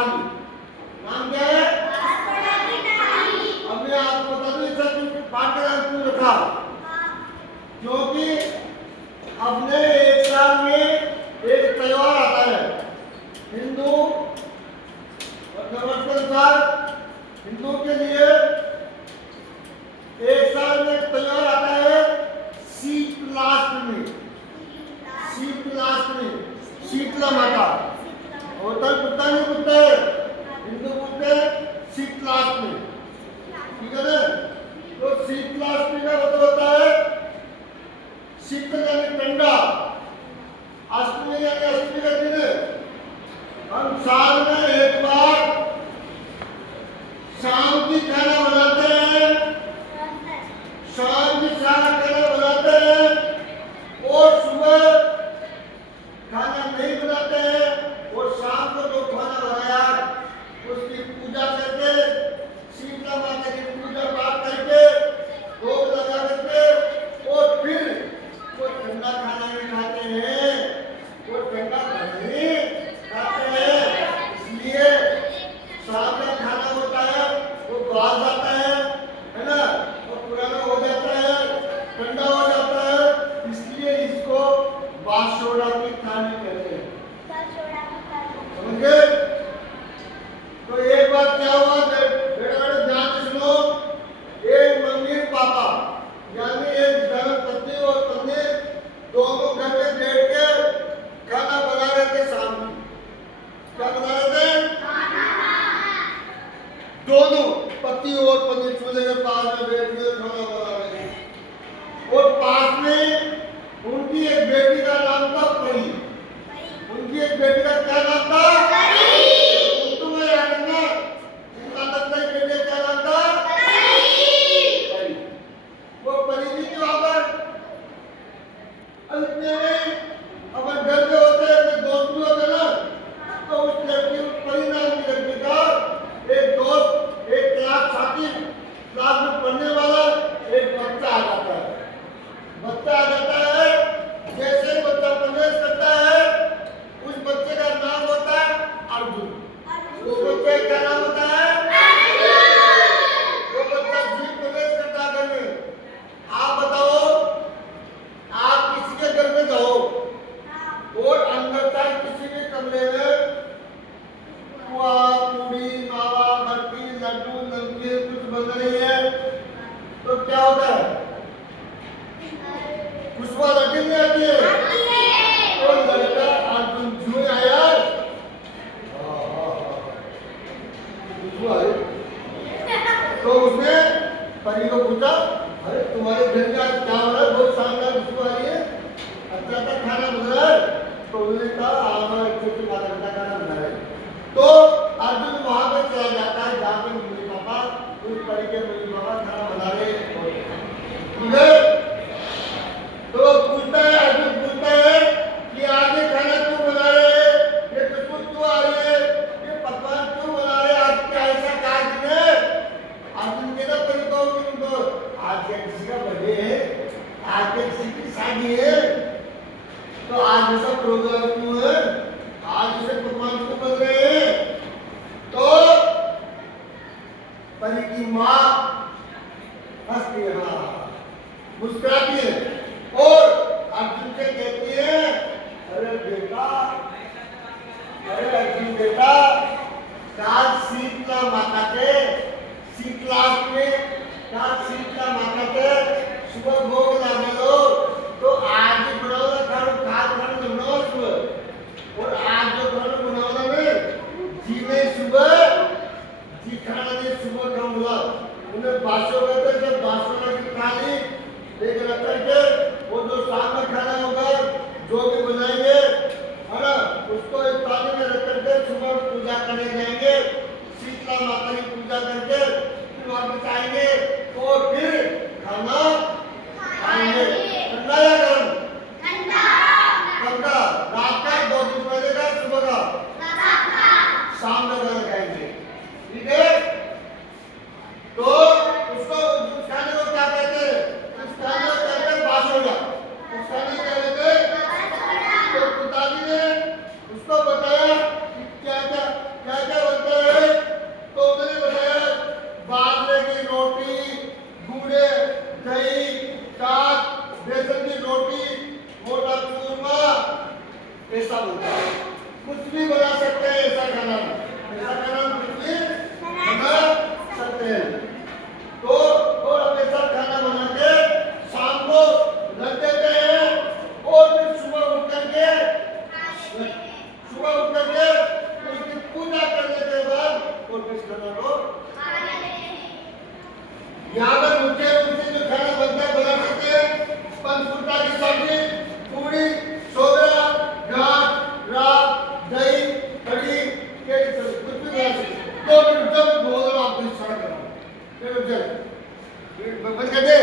कहानी। नाम क्या है? घासपड़ा की कहानी। अब मैं आपको बता दूं इसका पाठ्यक्रम क्यों रखा, क्योंकि अपने एक साल में एक त्योहार आता है हिंदू और नववर्ष के अनुसार। हिंदू के लिए एक साल में एक त्योहार आता है शीतलाष्टमी। शीतलाष्टमी, शीतला माता होता है, कुत्ता नहीं कुत्ता है, हिंदू बोलते हैं शीतलाष्टमी, ठीक है ना। तो शीतलाष्टमी का मतलब होता है शीतल यानी ठंडा, अष्टमी यानी अष्टमी का दिन। हम साल में एक बार शाम की खाना बनाते हैं, शाम की खाना बनाते हैं और सुबह खाना नहीं बनाते हैं और शाम को जो खाना बनाया उसकी पूजा करके, शीतला माता की पूजा पाठ करके, भोग लगा करके और फिर वो ठंडा खाना भी खाते हैं, वो ठंडा नहीं खाते हैं। इसलिए शाम का खाना होता है वो बाहर जाता है ना, वो पुराना हो जाता है, ठंडा हो जाता है, इसलिए इसको बासोड़ा की थाली कहते हैं। समझे? तो एक बार क्या हुआ, बेटा ध्यान से सुनो। एक मम्मी पापा यानी एक पति और पत्नी दोनों घर में बैठ के खाना बना रहे थे। शाम में क्या बना रहे थे? दोनों पति और पत्नी चूल्हे के पास में बैठ के खाना बना रहे थे और पास में उनकी एक बेटी का नाम था परी। उनकी एक बेटी का क्या नाम था? परी। तुम्हें याद है ना, उनका तक बेटी का क्या नाम था? परी। वो परी भी क्यों आकर इतने अपन घर में होते हैं, अपने दोस्त भी होते ना, तो उस लड़की परी नाम की लड़की का एक दोस्त, एक क्लास साथी, क्लास में पढ़ने वाला एक बच्चा आ जाता है। बच्चा आ जाता है, जैसे ही बच्चा प्रवेश करता है उस बच्चे का नाम होता है अर्जुन। उस बच्चे का क्या नाम होता है? वो बच्चा जी प्रवेश करता है घर में। आप बताओ, आप किसी के घर में जाओ और अंदर तक किसी भी कमरे में पुआ, पूरी, मावा, बर्फी, लड्डू, नमकीन कुछ बन रही है तो क्या होता है? खुशबू आती नहीं आती है? तो लड़का अर्जुन क्यों आया? खुशबू आई तो उसने परी को पूछा, अरे तुम्हारे घर में आज क्या हो रहा है? बहुत शानदार खुशबू आ रही है, अच्छा अच्छा खाना बन रहा है। तो उन्होंने कहा हमारे छोटे माता पिता खाना बना रहे। तो अर्जुन वहां पर चला जाता है जहाँ पे मम्मी पापा, उस परी के मम्मी पापा खाना बना रहे हैं। तो पूछता है, अर्जुन पूछता है कि आज ये खाना क्यों बना रहे हैं, ये खुशबू क्यों आ रही है, ये पकवान क्यों बना रहे हैं, आज क्या ऐसा क्या दिन है? अर्जुन कहता परी को उनको आज क्या किसी का बर्थडे है, आज क्या किसी की शादी है, तो आज ऐसा प्रोग्राम क्यों है, आज ऐसे पकवान क्यों बन रहे हैं? तो परी की माँ हंसती है, मुस्कुराती है और अर्जुन से कहती है, अरे बेटा, अरे अर्जुन बेटा, काल शीतला माता के शीतलाष्टमी, काल शीतला माता के सुबह भोग लगा लो, तो आज बनाओ ना खाना, खाना बनाओ सुबह, और आज जो खाना बनाओ ना जी में सुबह जी खाना नहीं सुबह खाऊंगा। उन्हें बासों कहते हैं, जब बासों की थाली लेकर करके वो जो शाम में खाना होगा जो भी बनाएंगे है ना, उसको एक थाली में रख करके सुबह पूजा करने जाएंगे, शीतला माता की पूजा करके फिर वापस आएंगे और फिर खाना खाएंगे। ठंडा या गर्म? ठंडा। रात का 2 दिन पहले का, सुबह का, शाम में खाना खाएंगे, ठीक है। तो उसको उस खाने को क्या कहते हैं? उस खाने को कहते हैं बासोड़ा। उस खाने को कहते हैं, तो पिताजी ने उसको बताया कि क्या क्या बना लो। यहाँ पर मुख्य रूप से जो खाना बनता है बना सकते हैं पंचकुटा की सब्जी, पूरी, सोगरा, घाट, रात, दही, कढ़ी, केली सब्जी, कुछ भी बना सकते हैं। 2 मिनट बोल रहा हूँ आपको इशारा कर रहा हूँ। बंद कर दे।